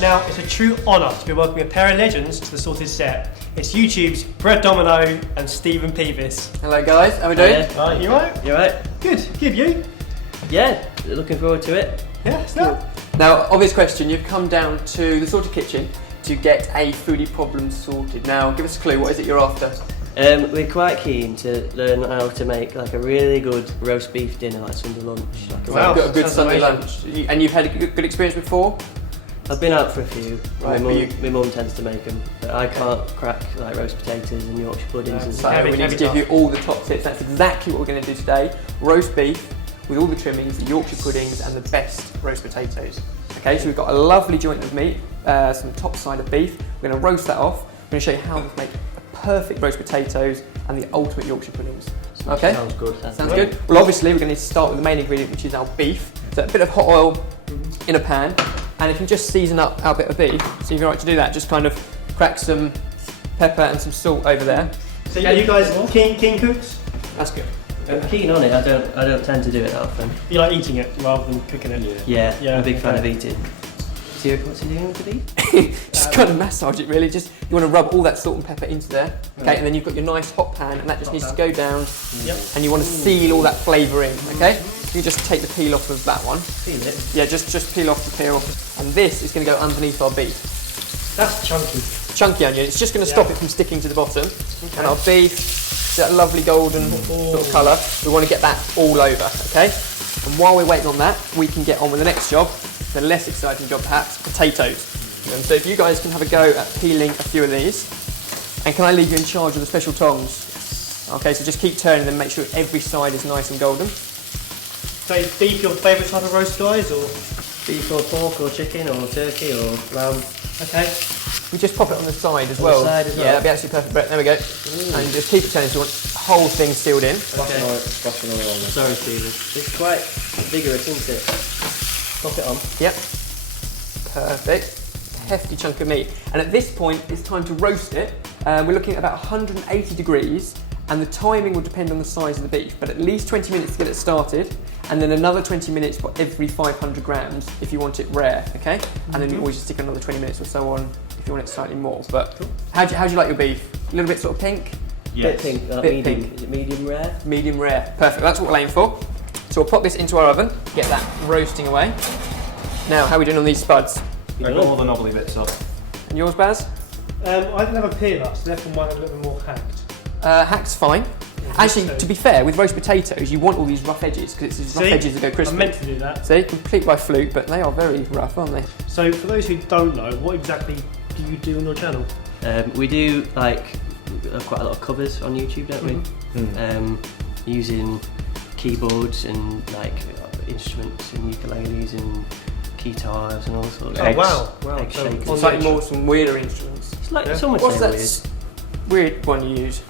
Now, it's a true honour to be welcoming a pair of legends to the Sorted set. It's YouTube's Domino and Stephen Peavis. Hello guys, how are we doing? Right, you right? You alright? Good, you? Yeah, looking forward to it. Yeah, still. Now, obvious question, you've come down to the Sorted Kitchen to get a foodie problem sorted. Now, give us a clue, what is it you're after? We're quite keen to learn how to make like a really good roast beef dinner, like Sunday lunch. Like Wow. You've got a good Sounds Sunday amazing. lunch. And you've had a good experience before? I've been out for a few. Right, My mum tends to make them, but I can't crack like roast potatoes and Yorkshire puddings and So stuff. we need to give you all the top tips. That's exactly what we're going to do today. Roast beef with all the trimmings, the Yorkshire puddings and the best roast potatoes. Okay, so we've got a lovely joint of meat, some top side of beef. We're going to roast that off. We're going to show you how to make perfect roast potatoes and the ultimate Yorkshire puddings. Okay? Sounds good. Sounds good. Well, obviously we're going to need to start with the main ingredient, which is our beef. So a bit of hot oil in a pan, and if you just season up our bit of beef, so if you're right to do that, just kind of crack some pepper and some salt over there. So are you guys keen cooks? That's good. I'm keen on it. I don't tend to do it that often. You like eating it rather than cooking it? Yeah, Yeah, I'm a big fan okay. of eating. So what's he doing with the beef? Just kind of massage it really. Just you want to rub all that salt and pepper into there. Okay, and then you've got your nice hot pan, and that just needs to go down. Yep. And you want to seal all that flavour in. Okay, you just take the peel off of that one. Peel it. Yeah, just peel off the peel. And this is going to go underneath our beef. That's chunky. Chunky onion. It's just going to stop it from sticking to the bottom. Okay. And our beef, that lovely golden sort of colour. We want to get that all over. Okay. And while we're waiting on that, we can get on with the next job. The less exciting job perhaps, potatoes. And so if you guys can have a go at peeling a few of these, and can I leave you in charge of the special tongs? Okay, so just keep turning them, make sure every side is nice and golden. So is beef your favourite type of roast, guys, or? Beef or pork or chicken or turkey or lamb. Okay. We just pop it on the side as On well. the side as well? Yeah, that'd be absolutely perfect, Brett. There we go. And just keep it turning so you want the whole thing sealed in. Okay. Sorry, Stephen. It's quite vigorous, isn't it? Pop it on. Yep. Perfect. Hefty chunk of meat. And at this point, it's time to roast it. We're looking at about 180 degrees, and the timing will depend on the size of the beef, but at least 20 minutes to get it started, and then another 20 minutes for every 500 grams if you want it rare, okay? And then you always stick another 20 minutes or so on if you want it slightly more. But how do you like your beef? A little bit sort of pink? Bit pink, Bit medium. pink. Is it medium rare? Medium rare. Perfect, that's what we'll aim for. So we'll pop this into our oven, get that roasting away. Now, how are we doing on these spuds? I got all the knobbly bits off. And yours, Baz? I didn't have a peeler, so therefore mine are a little bit more hacked. Hacked's fine. Actually, to be fair, with roast potatoes, you want all these rough edges, because it's these rough edges that go crispy. I meant to do that. See, complete by fluke, but they are very rough, aren't they? So for those who don't know, what exactly do you do on your channel? We do like quite a lot of covers on YouTube, don't we? Using keyboards and like instruments and ukuleles and guitars and all sorts. Oh, wow. Egg So shakers. It's like more some weirder instruments. It's like Yeah. someone What's say that weird one you use?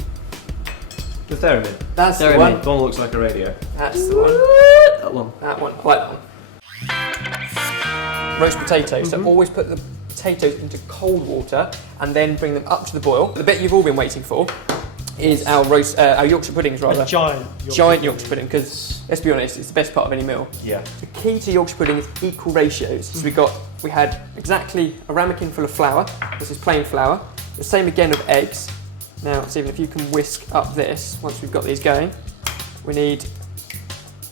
The theremin. That's the Theremin. one. The one that looks like a radio. That's the one. That one. That one. Quite that one. Roast potatoes. So always put the potatoes into cold water and then bring them up to the boil. The bit you've all been waiting for is our Yorkshire puddings, rather. A giant Yorkshire pudding, because let's be honest, it's the best part of any meal. Yeah. The key to Yorkshire pudding is equal ratios. So we had exactly a ramekin full of flour. This is plain flour. The same again of eggs. Now, Stephen, if you can whisk up this once we've got these going, we need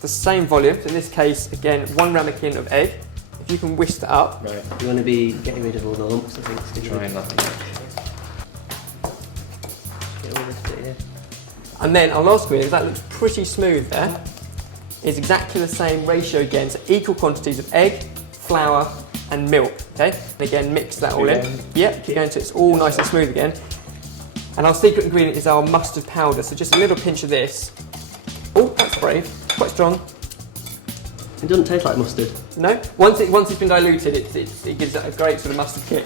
the same volume. So in this case, again, 1 ramekin of egg. If you can whisk that up. Right. You want to be getting rid of all the lumps, I think. Stephen. Trying nothing. Get all this bit here. And then our last ingredient, that looks pretty smooth there, is exactly the same ratio again. So equal quantities of egg, flour, and milk. Okay. And again, mix that all in. Yep. Keep going until it's all nice and smooth again. And our secret ingredient is our mustard powder. So just a little pinch of this. Oh, that's brave. Quite strong. It doesn't taste like mustard. No. Once it's been diluted, it gives it a great sort of mustard kick.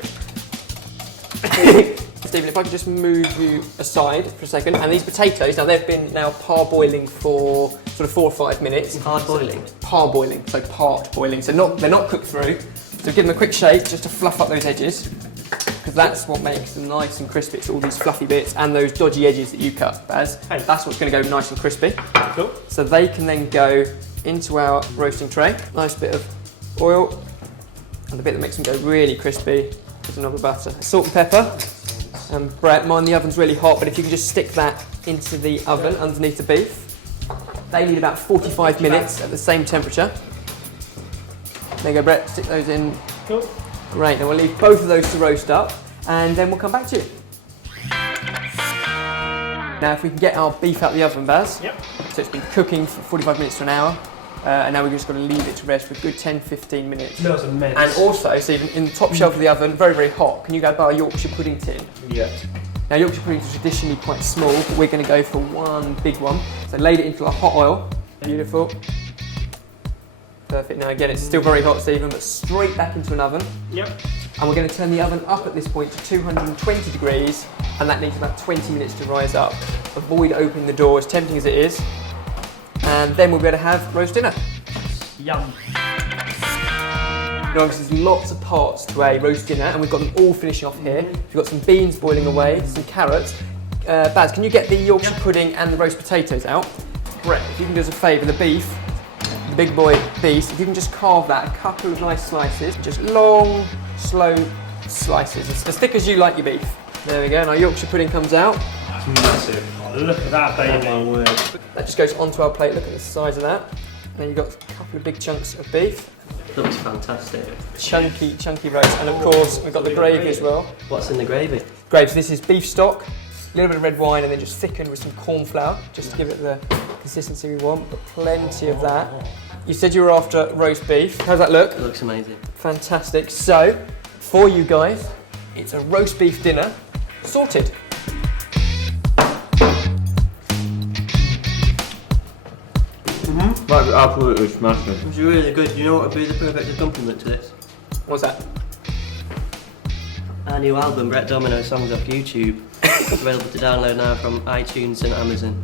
Stephen, if I could just move you aside for a second. And these potatoes, now they've been parboiling for sort of 4 or 5 minutes. Hard boiling. Parboiling, so part boiling. So they're not cooked through. So give them a quick shake just to fluff up those edges, because that's what makes them nice and crispy. It's all these fluffy bits and those dodgy edges that you cut, Baz. Hey. That's what's going to go nice and crispy. Cool. So they can then go into our roasting tray. Nice bit of oil. And the bit that makes them go really crispy is another butter. Salt and pepper. And Brett, mind the oven's really hot, but if you can just stick that into the oven underneath the beef. They need about 45 minutes at the same temperature. There you go, Brett, stick those in. Cool. Great, then we'll leave both of those to roast up, and then we'll come back to you. Now if we can get our beef out of the oven, Baz. Yep. So it's been cooking for 45 minutes to an hour, and now we've just got to leave it to rest for a good 10-15 minutes. Smells immense. And also, Stephen, in the top shelf of the oven, very, very hot, can you go buy a Yorkshire pudding tin? Yeah. Now Yorkshire puddings are traditionally quite small, but we're going to go for one big one. So laid it into a hot oil. Beautiful. Perfect. Now again, it's still very hot, Stephen, but straight back into an oven. Yep. And we're going to turn the oven up at this point to 220 degrees, and that needs about 20 minutes to rise up. Avoid opening the door, as tempting as it is. And then we'll be able to have roast dinner. Yum. Now, there's lots of parts to a roast dinner, and we've got them all finishing off here. We've got some beans boiling away, some carrots. Baz, can you get the Yorkshire pudding and the roast potatoes out? Brett, if you can do us a favour, the beef, the big boy beef, if you can just carve that, a couple of nice slices, just long, slow slices, as thick as you like your beef. There we go, and our Yorkshire pudding comes out. That's massive. Oh, look at that, baby. Oh my word. That just goes onto our plate, look at the size of that. Then you've got a couple of big chunks of beef. Looks fantastic. Chunky roast, and of course we've got the gravy as well. What's in the gravy? Gravy, so this is beef stock, a little bit of red wine, and then just thickened with some corn flour, just to give it the consistency we want, but plenty of that. You said you were after roast beef. How's that look? It looks amazing. Fantastic. So, for you guys, it's a roast beef dinner, sorted. That's absolutely smashing. It's really good. You know what would be the perfect accompaniment to this? What's that? Our new album, Brett Domino Songs Off YouTube. It's available to download now from iTunes and Amazon.